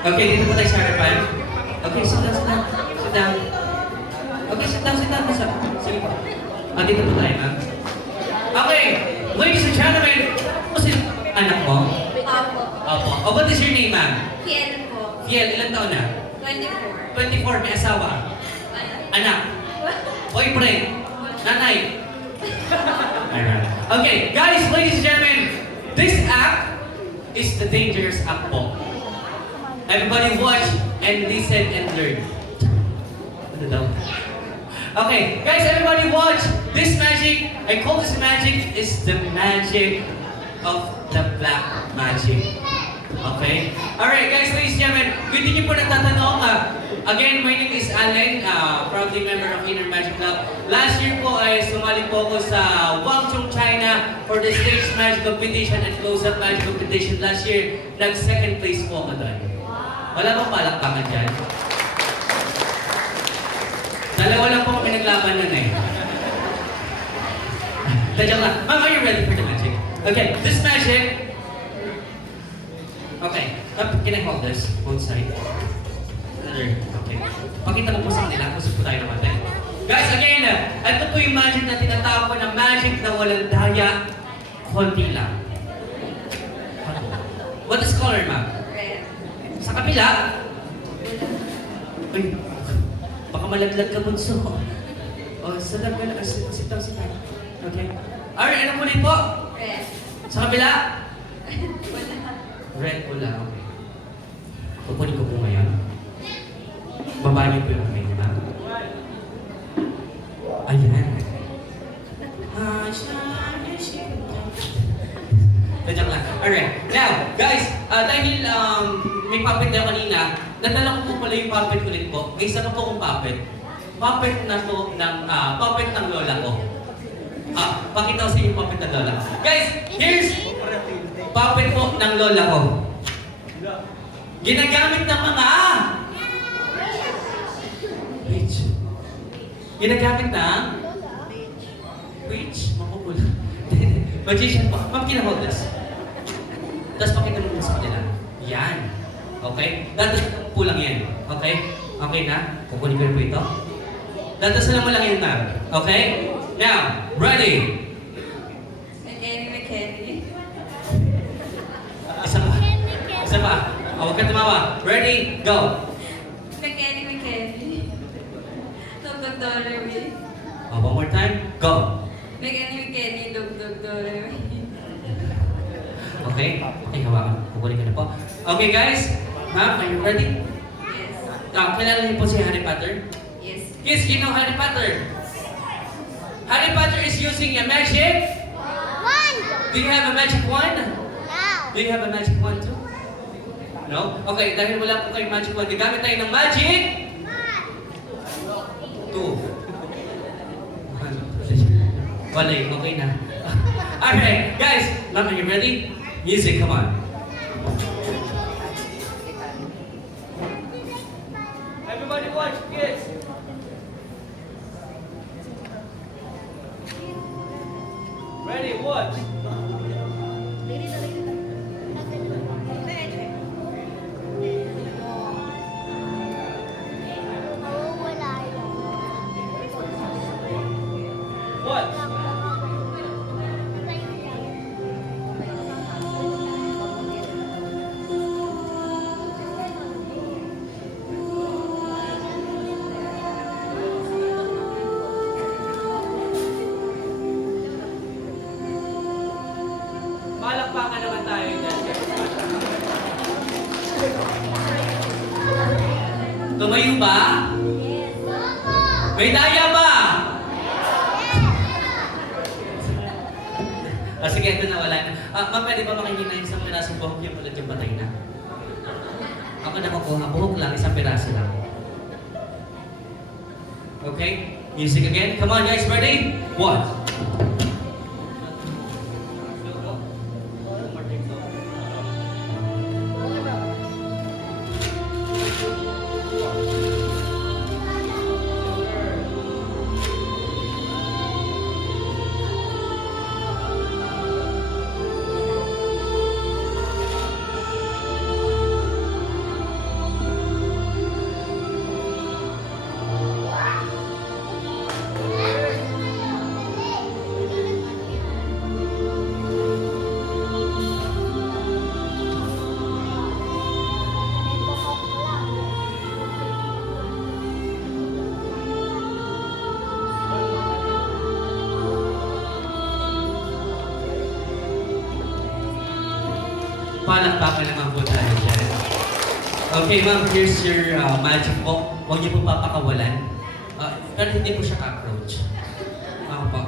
Okay, dito po tayo sa harapan. Okay, sit down, sit down. Sit down. Okay, sit down, sit down. Sige po. Dito po tayo, ma'am. Okay, ladies and gentlemen, ano si anak mo? Opo. Opo. Oh, what is your name, ma'am? Fiel po. Fiel, ilan taon na? 24. 24, may asawa. Anak. Boyfriend. Nanay. Alright. Okay, guys, ladies and gentlemen, this act is the dangerous act po. Everybody watch and listen and learn. Ano daw? Okay, guys, everybody watch. This magic, I call this magic, is the magic of the black magic. Okay? Alright, guys, ladies and gentlemen, kung hindi niyo po natatanong, again, my name is Allen, proudly member of Inner Magic Club. Last year po ay sumali po ako sa Guangzhou, China for the stage magic competition and close-up magic competition. Last year, nag-second place po ako doon. Wala bang palakpakan dyan? Dalawa lang po kami naglaban nun eh. Tadyak lang. Ma'am, are you ready for the magic? Okay, this magic. Okay, can I hold this? Both side. Okay. Pakita mo po sa kanila kung saan po tayo namatay. Guys, again, ito po yung magic na tinatawag ko na magic na walang daya, konti lang. What is color, ma'am? Red. Sa kapila? Uy, baka malaglag ka bunso. Oh, sadap ka na. Sit down. Okay. Alright, ano kulay po? Red. Sa kabila? Wala. Red, pula. Okay. Kukunin ko po ngayon. Baba niyo po yung kamay, diba? Ayan. Tadyak lang. Alright. Now, guys, dahil may puppet na kanina, nadala ko po pala yung puppet ulit po. May isa pa po kong puppet. Puppet na po ng, puppet ng lola ko. Pakita ko sa inyo yung puppet ng lola ko. Guys, here's puppet po ng lola ko. Ginagamit ng mga witch. Ginagamit ng witch? Makukula. Magician po. Ma'am, kina-hold this. Tapos pakita mo sa kanila. Yan. Okay? Dadasal po lang yan. Okay? Okay na? Kukunin ko rin po ito. Dadasalan mo lang yan, ma'am. Okay? Now, ready? Kenny. Isa pa. Isa pa. Huwag ka tumawa. Ready? Go. Kenny. Dugdug Doremi. One more time. Go. Kenny. Dugdug Doremi. Okay? Okay, hawakan. Kukunin ko na po. Okay, guys. Ma'am, are you ready? Yes. Kilala niyo po si Harry Potter? Yes. Yes, you know Harry Potter. Harry Potter is using a magic. Do you have a magic wand? Do you have a magic wand too? No? Okay, dahil wala po kayong magic wand, gagamit tayo ng magic. 2. Wala yun, okay na. Alright, guys, ma'am, are you ready? Music, come on. Everybody watch, kids. Ready, watch. Watch. Malakpakan naman tayo dyan. Tumayo ba? May daya ba? Sige, ito na, wala na. Ma'am, pwede ba makikita yung isang pirasong buhok niya pala yung patay na? Ako nakukuha, buhok lang, isang piraso lang. Okay? Music again. Come on, guys, ready? 1. Palakpakan naman po tayo dyan. Okay, ma'am, here's your magic po. Huwag niyo po papakawalan. Pero hindi po siya cockroach. Ako po.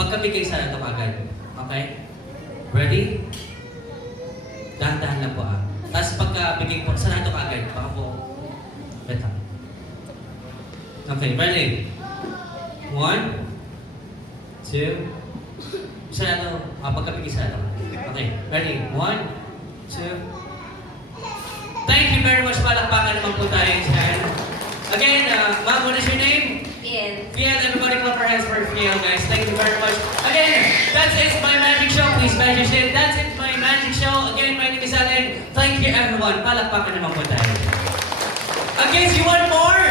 Pagkabigay sa ito agad. Okay? Ready? Dahan-dahan lang po Tapos pagkabigay po, sa ito agad. Baka po. Wait lang. Okay, ready? 1, 2, sa ito. Pagkabigay sa ito. Okay, ready? 1, 2. Thank you very much. Palakpakan naman po tayo dyan. Again, ma'am, what is your name? Fiel. Fiel, everybody clap our hands for Fiel, guys. Thank you very much. Again, that's it my magic show. Please magic shit. That's it my magic show. Again, my name is Allen. Thank you everyone. Palakpakan naman po tayo. Again, you want more?